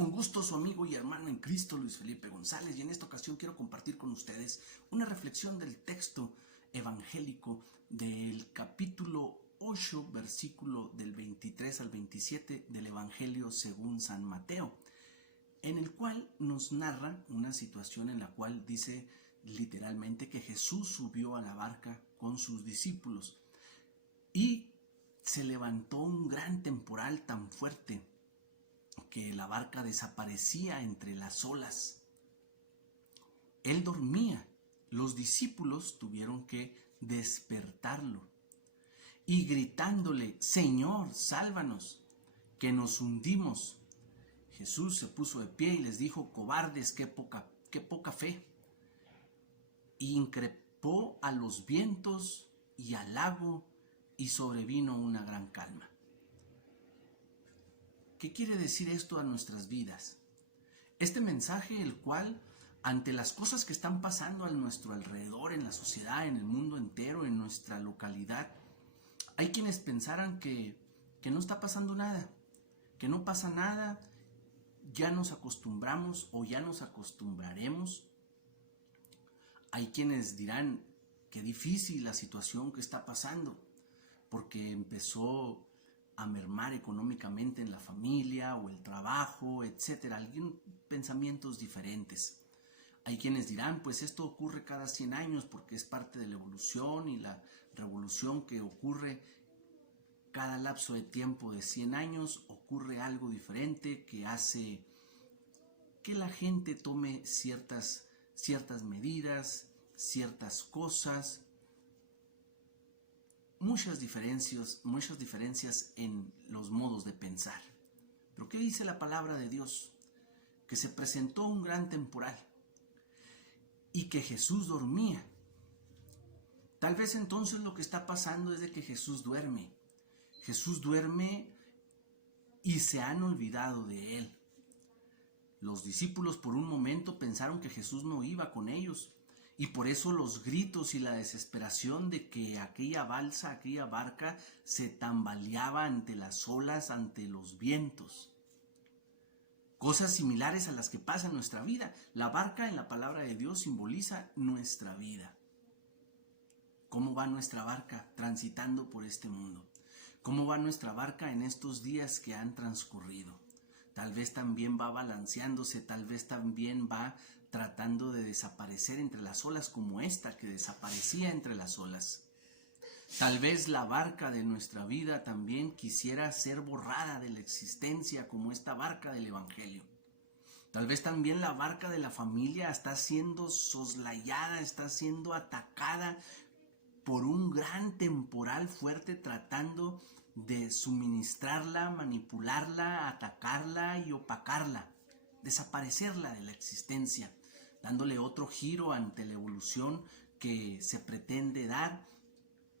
con gusto su amigo y hermano en Cristo Luis Felipe González, y en esta ocasión quiero compartir con ustedes una reflexión del texto evangélico del capítulo 8, versículo del 23 al 27 del Evangelio según San Mateo, en el cual nos narra una situación en la cual dice literalmente que Jesús subió a la barca con sus discípulos y se levantó un gran temporal tan fuerte que la barca desaparecía entre las olas. Él dormía. Los discípulos tuvieron que despertarlo y gritándole: Señor, sálvanos, que nos hundimos. Jesús se puso de pie y les dijo: cobardes, qué poca fe. Y increpó a los vientos y al lago, y sobrevino una gran calma. ¿Qué quiere decir esto a nuestras vidas? Este mensaje, el cual, ante las cosas que están pasando a nuestro alrededor, en la sociedad, en el mundo entero, en nuestra localidad, hay quienes pensaran que no está pasando nada, que no pasa nada, ya nos acostumbramos o ya nos acostumbraremos. Hay quienes dirán qué difícil la situación que está pasando, porque empezó a mermar económicamente en la familia o el trabajo, etcétera. Algunos pensamientos diferentes. Hay quienes dirán, pues esto ocurre cada 100 años porque es parte de la evolución, y la revolución que ocurre cada lapso de tiempo de 100 años ocurre algo diferente que hace que la gente tome ciertas medidas, ciertas cosas. Muchas diferencias en los modos de pensar. Pero ¿qué dice la palabra de Dios? Que se presentó un gran temporal y que Jesús dormía. Tal vez entonces lo que está pasando es de que Jesús duerme. Jesús duerme y se han olvidado de él. Los discípulos por un momento pensaron que Jesús no iba con ellos. Y por eso los gritos y la desesperación de que aquella balsa, aquella barca se tambaleaba ante las olas, ante los vientos. Cosas similares a las que pasa en nuestra vida. La barca en la palabra de Dios simboliza nuestra vida. ¿Cómo va nuestra barca transitando por este mundo? ¿Cómo va nuestra barca en estos días que han transcurrido? Tal vez también va balanceándose, tal vez también va tratando de desaparecer entre las olas como esta que desaparecía entre las olas. Tal vez la barca de nuestra vida también quisiera ser borrada de la existencia como esta barca del Evangelio. Tal vez también la barca de la familia está siendo soslayada, está siendo atacada por un gran temporal fuerte tratando de suministrarla, manipularla, atacarla y opacarla, desaparecerla de la existencia, dándole otro giro ante la evolución que se pretende dar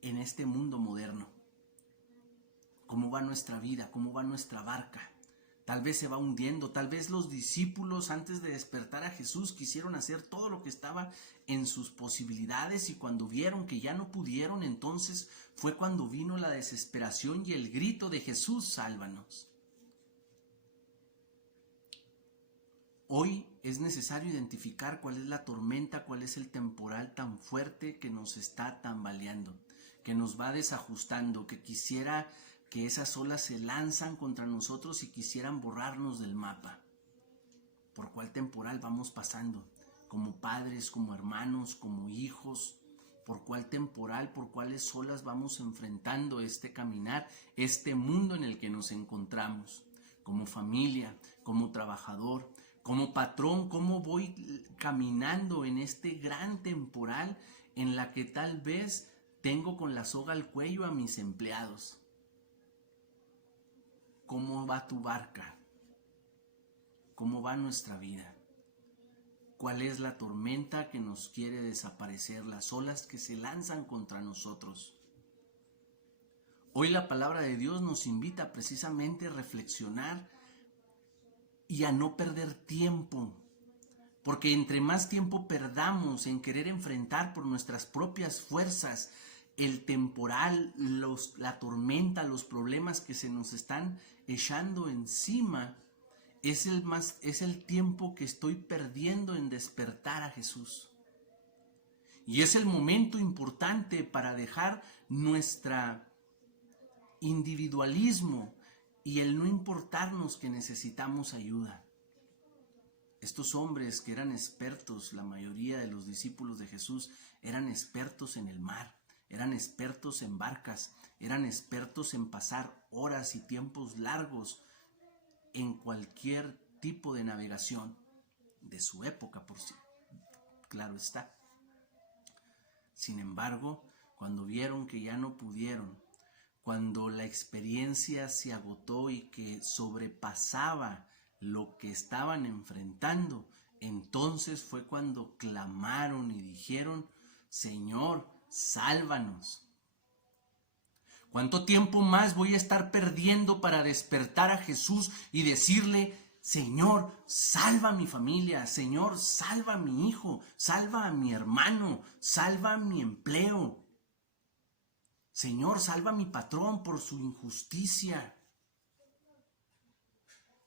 en este mundo moderno. ¿Cómo va nuestra vida? ¿Cómo va nuestra barca? Tal vez se va hundiendo, tal vez los discípulos antes de despertar a Jesús quisieron hacer todo lo que estaba en sus posibilidades, y cuando vieron que ya no pudieron, entonces fue cuando vino la desesperación y el grito de Jesús, sálvanos. Hoy es necesario identificar cuál es la tormenta, cuál es el temporal tan fuerte que nos está tambaleando, que nos va desajustando, que quisiera que esas olas se lanzan contra nosotros y quisieran borrarnos del mapa. ¿Por cuál temporal vamos pasando? Como padres, como hermanos, como hijos. ¿Por cuál temporal, por cuáles olas vamos enfrentando este caminar, este mundo en el que nos encontramos? Como familia, como trabajador, como patrón, ¿cómo voy caminando en este gran temporal en la que tal vez tengo con la soga al cuello a mis empleados? ¿Cómo va tu barca? ¿Cómo va nuestra vida? ¿Cuál es la tormenta que nos quiere desaparecer? Las olas que se lanzan contra nosotros. Hoy la palabra de Dios nos invita precisamente a reflexionar y a no perder tiempo. Porque entre más tiempo perdamos en querer enfrentar por nuestras propias fuerzas el temporal, la tormenta, los problemas que se nos están echando encima, es el tiempo que estoy perdiendo en despertar a Jesús. Y es el momento importante para dejar nuestro individualismo y el no importarnos que necesitamos ayuda. Estos hombres que eran expertos, la mayoría de los discípulos de Jesús, eran expertos en el mar, eran expertos en barcas, eran expertos en pasar horas y tiempos largos en cualquier tipo de navegación de su época, por sí, claro está. Sin embargo, cuando vieron que ya no pudieron, cuando la experiencia se agotó y que sobrepasaba lo que estaban enfrentando, entonces fue cuando clamaron y dijeron: Señor, sálvanos. ¿Cuánto tiempo más voy a estar perdiendo para despertar a Jesús y decirle: Señor, salva a mi familia, Señor, salva a mi hijo, salva a mi hermano, salva a mi empleo, Señor, salva a mi patrón por su injusticia?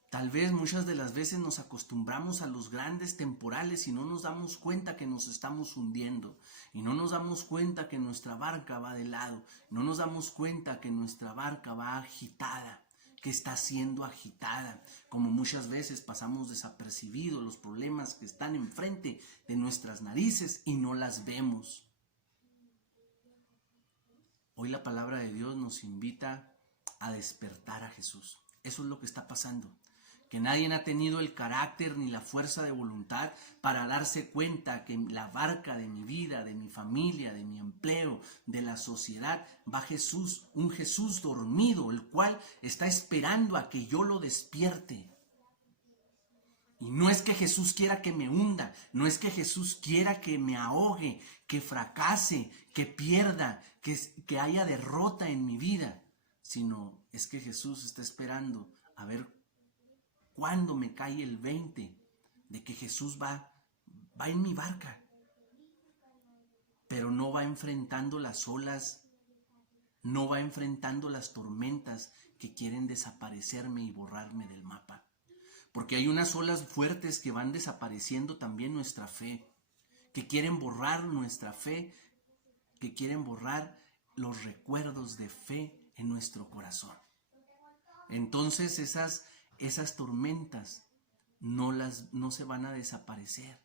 Tal vez muchas de las veces nos acostumbramos a los grandes temporales y no nos damos cuenta que nos estamos hundiendo, y no nos damos cuenta que nuestra barca va de lado, no nos damos cuenta que nuestra barca va agitada, que está siendo agitada, como muchas veces pasamos desapercibidos los problemas que están enfrente de nuestras narices y no las vemos. Hoy la palabra de Dios nos invita a despertar a Jesús. Eso es lo que está pasando. Que nadie ha tenido el carácter ni la fuerza de voluntad para darse cuenta que en la barca de mi vida, de mi familia, de mi empleo, de la sociedad, va Jesús, un Jesús dormido, el cual está esperando a que yo lo despierte. Y no es que Jesús quiera que me hunda, no es que Jesús quiera que me ahogue, que fracase, que pierda, que haya derrota en mi vida, sino es que Jesús está esperando a ver cuándo me cae el 20 de que Jesús va en mi barca, pero no va enfrentando las olas, no va enfrentando las tormentas que quieren desaparecerme y borrarme del mapa. Porque hay unas olas fuertes que van desapareciendo también nuestra fe, que quieren borrar nuestra fe, que quieren borrar los recuerdos de fe en nuestro corazón. Entonces esas tormentas no se van a desaparecer,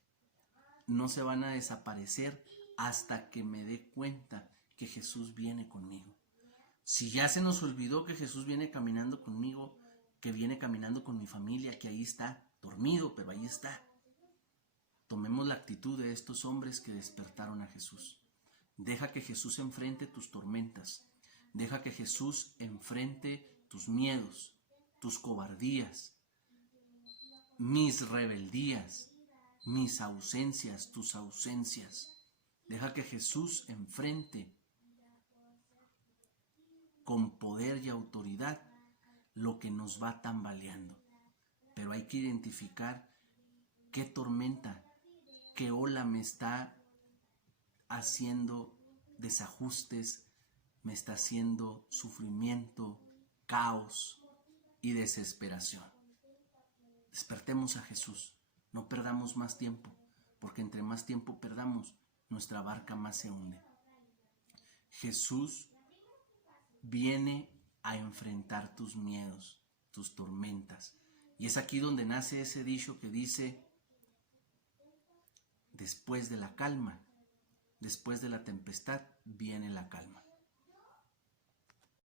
no se van a desaparecer hasta que me dé cuenta que Jesús viene conmigo. Si ya se nos olvidó que Jesús viene caminando conmigo, que viene caminando con mi familia, que ahí está, dormido, pero ahí está. Tomemos la actitud de estos hombres que despertaron a Jesús. Deja que Jesús enfrente tus tormentas. Deja que Jesús enfrente tus miedos, tus cobardías, mis rebeldías, mis ausencias, tus ausencias. Deja que Jesús enfrente con poder y autoridad lo que nos va tambaleando. Pero hay que identificar qué tormenta, qué ola me está haciendo desajustes, me está haciendo sufrimiento, caos y desesperación. Despertemos a Jesús, no perdamos más tiempo, porque entre más tiempo perdamos, nuestra barca más se hunde. Jesús viene a enfrentar tus miedos, tus tormentas. Y es aquí donde nace ese dicho que dice: después de la calma, después de la tempestad, viene la calma.